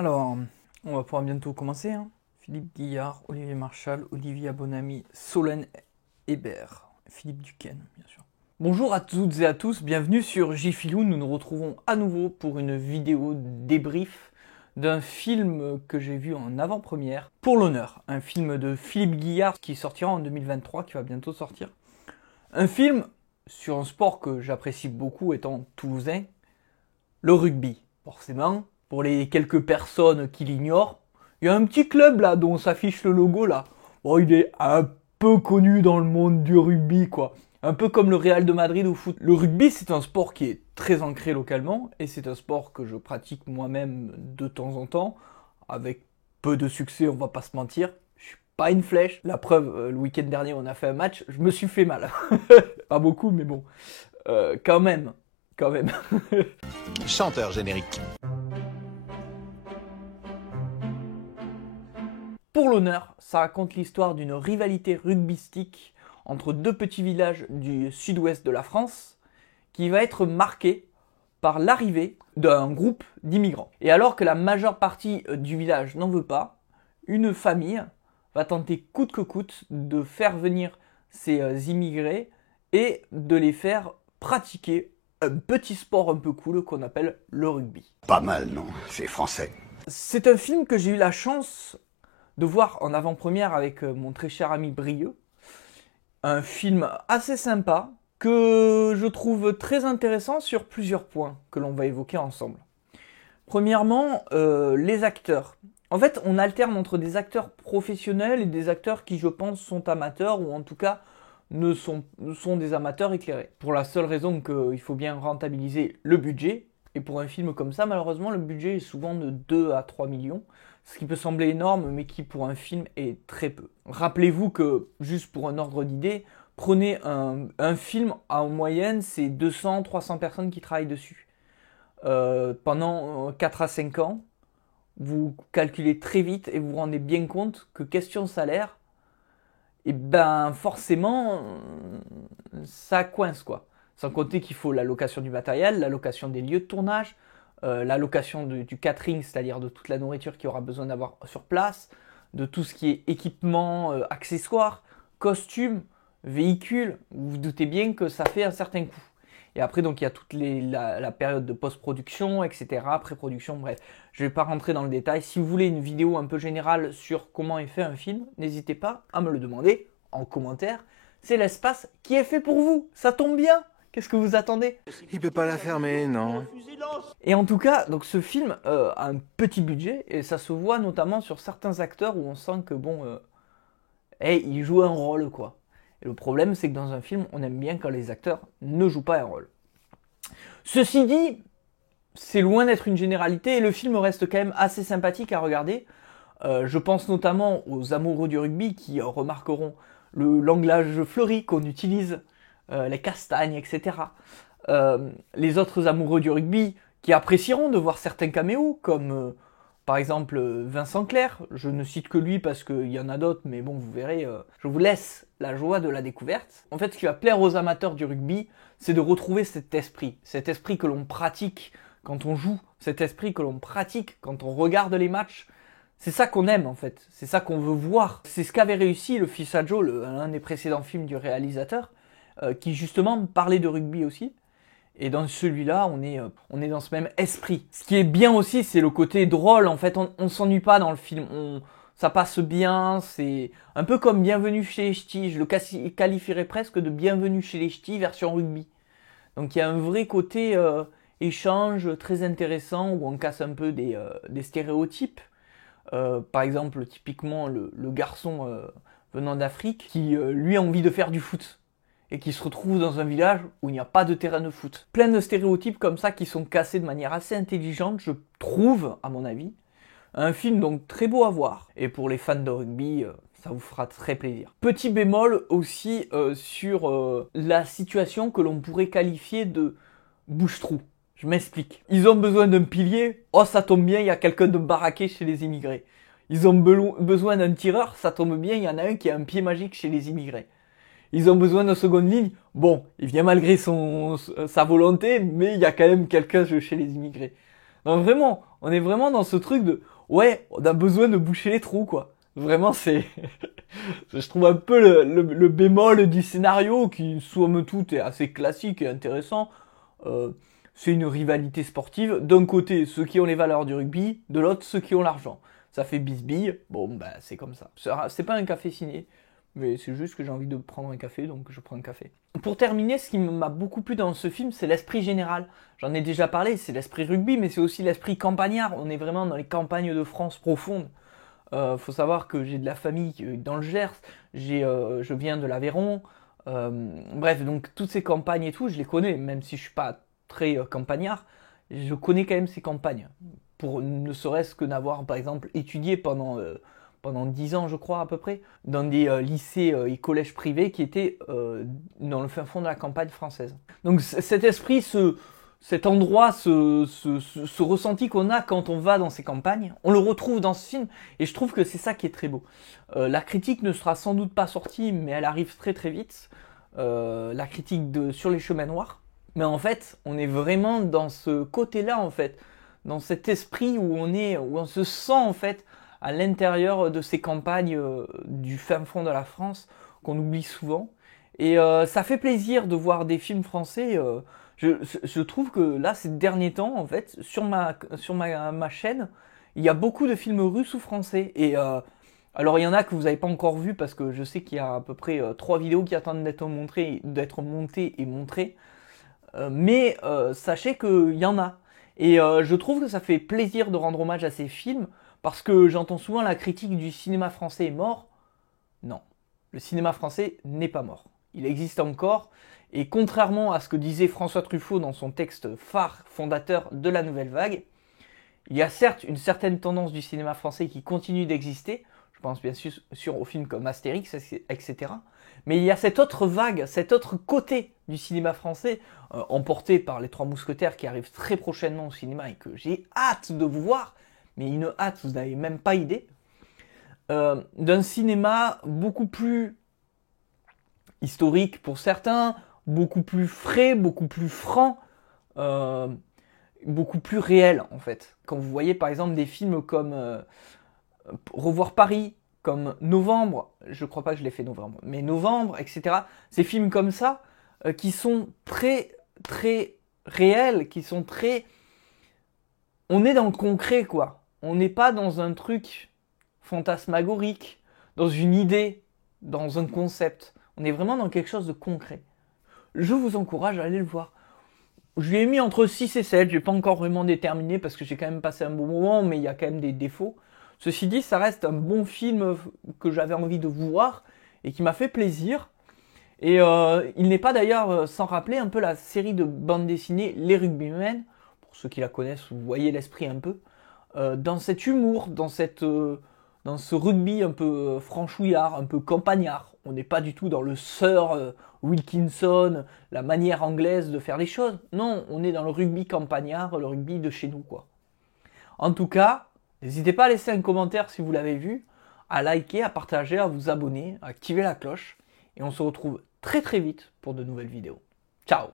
Alors, on va pouvoir bientôt commencer, hein. Philippe Guillard, Olivier Marchal, Olivier Bonamy, Solène Hébert, Philippe Duquesne, bien sûr. Bonjour à toutes et à tous, bienvenue sur Gfilou. Nous nous retrouvons à nouveau pour une vidéo débrief d'un film que j'ai vu en avant-première, Pour l'honneur, un film de Philippe Guillard qui sortira en 2023, qui va bientôt sortir. Un film sur un sport que j'apprécie beaucoup étant toulousain, le rugby. Forcément, pour les quelques personnes qui l'ignorent, il y a un petit club là dont s'affiche le logo là. Bon, il est un peu connu dans le monde du rugby quoi. Un peu comme le Real de Madrid au foot. Le rugby, c'est un sport qui est très ancré localement et c'est un sport que je pratique moi-même de temps en temps, avec peu de succès, on va pas se mentir. Je suis pas une flèche. La preuve, le week-end dernier, on a fait un match, je me suis fait mal. Pas beaucoup, mais bon. Quand même. Quand même. Chanteur générique. Pour l'honneur, ça raconte l'histoire d'une rivalité rugbystique entre deux petits villages du sud-ouest de la France qui va être marquée par l'arrivée d'un groupe d'immigrants. Et alors que la majeure partie du village n'en veut pas, une famille va tenter coûte que coûte de faire venir ces immigrés et de les faire pratiquer un petit sport un peu cool qu'on appelle le rugby. Pas mal, non? C'est français. C'est un film que j'ai eu la chance de voir en avant-première avec mon très cher ami Brieux. Un film assez sympa que je trouve très intéressant sur plusieurs points que l'on va évoquer ensemble. Premièrement, les acteurs. En fait, on alterne entre des acteurs professionnels et des acteurs qui, je pense, sont amateurs ou en tout cas sont des amateurs éclairés. Pour la seule raison qu'il faut bien rentabiliser le budget. Et pour un film comme ça, malheureusement, le budget est souvent de 2 à 3 millions. Ce qui peut sembler énorme, mais qui pour un film est très peu. Rappelez-vous que, juste pour un ordre d'idée, prenez un film, en moyenne, c'est 200-300 personnes qui travaillent dessus. Pendant 4 à 5 ans, vous calculez très vite et vous vous rendez bien compte que question salaire, et ben forcément, ça coince quoi. Sans compter qu'il faut la location du matériel, la location des lieux de tournage, la location du catering, c'est-à-dire de toute la nourriture qu'il y aura besoin d'avoir sur place, de tout ce qui est équipement, accessoires, costumes, véhicules. Vous vous doutez bien que ça fait un certain coût. Et après, donc, il y a toute la période de post-production, etc., pré-production, bref. Je ne vais pas rentrer dans le détail. Si vous voulez une vidéo un peu générale sur comment est fait un film, n'hésitez pas à me le demander en commentaire. C'est l'espace qui est fait pour vous. Ça tombe bien. Qu'est-ce que vous attendez? Il peut pas la fermer, non. Et en tout cas, donc ce film a un petit budget et ça se voit notamment sur certains acteurs où on sent que bon, ils jouent un rôle quoi. Et le problème, c'est que dans un film, on aime bien quand les acteurs ne jouent pas un rôle. Ceci dit, c'est loin d'être une généralité et le film reste quand même assez sympathique à regarder. Je pense notamment aux amoureux du rugby qui remarqueront le langage fleuri qu'on utilise, les castagnes, etc. Les autres amoureux du rugby qui apprécieront de voir certains caméos, comme par exemple Vincent Clerc. Je ne cite que lui parce qu'il y en a d'autres, mais bon, vous verrez, je vous laisse la joie de la découverte. En fait, ce qui va plaire aux amateurs du rugby, c'est de retrouver cet esprit que l'on pratique quand on joue, cet esprit que l'on pratique quand on regarde les matchs. C'est ça qu'on aime en fait, c'est ça qu'on veut voir. C'est ce qu'avait réussi le fils à Joe, l'un des précédents films du réalisateur, qui justement parlait de rugby aussi. Et dans celui-là, on est dans ce même esprit. Ce qui est bien aussi, c'est le côté drôle. En fait, on s'ennuie pas dans le film. Ça passe bien. C'est un peu comme Bienvenue chez les Ch'tis. Je le qualifierais presque de Bienvenue chez les Ch'tis version rugby. Donc il y a un vrai côté échange très intéressant où on casse un peu des stéréotypes. Par exemple, typiquement, le garçon venant d'Afrique qui, lui, a envie de faire du foot et qui se retrouve dans un village où il n'y a pas de terrain de foot. Plein de stéréotypes comme ça qui sont cassés de manière assez intelligente, je trouve, à mon avis. Un film donc très beau à voir. Et pour les fans de rugby, ça vous fera très plaisir. Petit bémol aussi sur la situation que l'on pourrait qualifier de bouche-trou. Je m'explique. Ils ont besoin d'un pilier. Oh, ça tombe bien, il y a quelqu'un de baraqué chez les immigrés. Ils ont besoin d'un tireur. Ça tombe bien, il y en a un qui a un pied magique chez les immigrés. Ils ont besoin de seconde ligne. Bon, il vient malgré sa volonté, mais il y a quand même quelqu'un chez les immigrés. Donc vraiment, on est vraiment dans ce truc de ouais, on a besoin de boucher les trous quoi. Vraiment, c'est je trouve un peu le bémol du scénario qui, somme toute, est assez classique et intéressant. Euh, c'est une rivalité sportive. D'un côté, ceux qui ont les valeurs du rugby, de l'autre, ceux qui ont l'argent. Ça fait bisbille. Bon, bah, c'est comme ça. C'est pas un café signé, mais c'est juste que j'ai envie de prendre un café, donc je prends un café. Pour terminer, ce qui m'a beaucoup plu dans ce film, c'est l'esprit général. J'en ai déjà parlé, c'est l'esprit rugby, mais c'est aussi l'esprit campagnard. On est vraiment dans les campagnes de France profondes. Faut savoir que j'ai de la famille dans le Gers, je viens de l'Aveyron. Bref, donc toutes ces campagnes et tout, je les connais, même si je suis pas très campagnard, je connais quand même ces campagnes. Pour ne serait-ce que n'avoir, par exemple, étudié pendant 10 ans, je crois, à peu près, dans des lycées et collèges privés qui étaient dans le fin fond de la campagne française. Donc cet esprit, cet endroit, ce ressenti qu'on a quand on va dans ces campagnes, on le retrouve dans ce film, et je trouve que c'est ça qui est très beau. La critique ne sera sans doute pas sortie, mais elle arrive très très vite. La critique sur les chemins noirs. Mais en fait, on est vraiment dans ce côté-là, en fait, dans cet esprit où on se sent en fait à l'intérieur de ces campagnes du fin fond de la France qu'on oublie souvent. Et ça fait plaisir de voir des films français. Je trouve que là, ces derniers temps, en fait, sur ma chaîne, il y a beaucoup de films russes ou français. Et alors, il y en a que vous n'avez pas encore vu parce que je sais qu'il y a à peu près 3 vidéos qui attendent d'être montées et montrées. Mais sachez qu'il y en a. Et je trouve que ça fait plaisir de rendre hommage à ces films parce que j'entends souvent la critique du cinéma français est mort. Non, le cinéma français n'est pas mort. Il existe encore. Et contrairement à ce que disait François Truffaut dans son texte phare fondateur de la Nouvelle Vague, il y a certes une certaine tendance du cinéma français qui continue d'exister. Je pense bien sûr aux films comme Astérix, etc. Mais il y a cette autre vague, cet autre côté du cinéma français, emporté par les Trois Mousquetaires qui arrivent très prochainement au cinéma et que j'ai hâte de vous voir, mais une hâte, vous n'avez même pas idée, d'un cinéma beaucoup plus historique pour certains, beaucoup plus frais, beaucoup plus franc, beaucoup plus réel en fait. Quand vous voyez par exemple des films comme Revoir Paris, comme Novembre, je crois pas que je l'ai fait Novembre, mais Novembre, etc. Ces films comme ça, qui sont très, très réels, qui sont très... On est dans le concret, quoi. On n'est pas dans un truc fantasmagorique, dans une idée, dans un concept. On est vraiment dans quelque chose de concret. Je vous encourage à aller le voir. Je lui ai mis entre 6 et 7, je n'ai pas encore vraiment déterminé parce que j'ai quand même passé un bon moment, mais il y a quand même des défauts. Ceci dit, ça reste un bon film que j'avais envie de voir et qui m'a fait plaisir. Et il n'est pas d'ailleurs sans rappeler un peu la série de bande dessinée Les Rugbymen. Pour ceux qui la connaissent, vous voyez l'esprit un peu. Dans cet humour, dans ce rugby un peu franchouillard, un peu campagnard. On n'est pas du tout dans le Sir Wilkinson, la manière anglaise de faire les choses. Non, on est dans le rugby campagnard, le rugby de chez nous, quoi. En tout cas, n'hésitez pas à laisser un commentaire si vous l'avez vu, à liker, à partager, à vous abonner, à activer la cloche. Et on se retrouve très très vite pour de nouvelles vidéos. Ciao!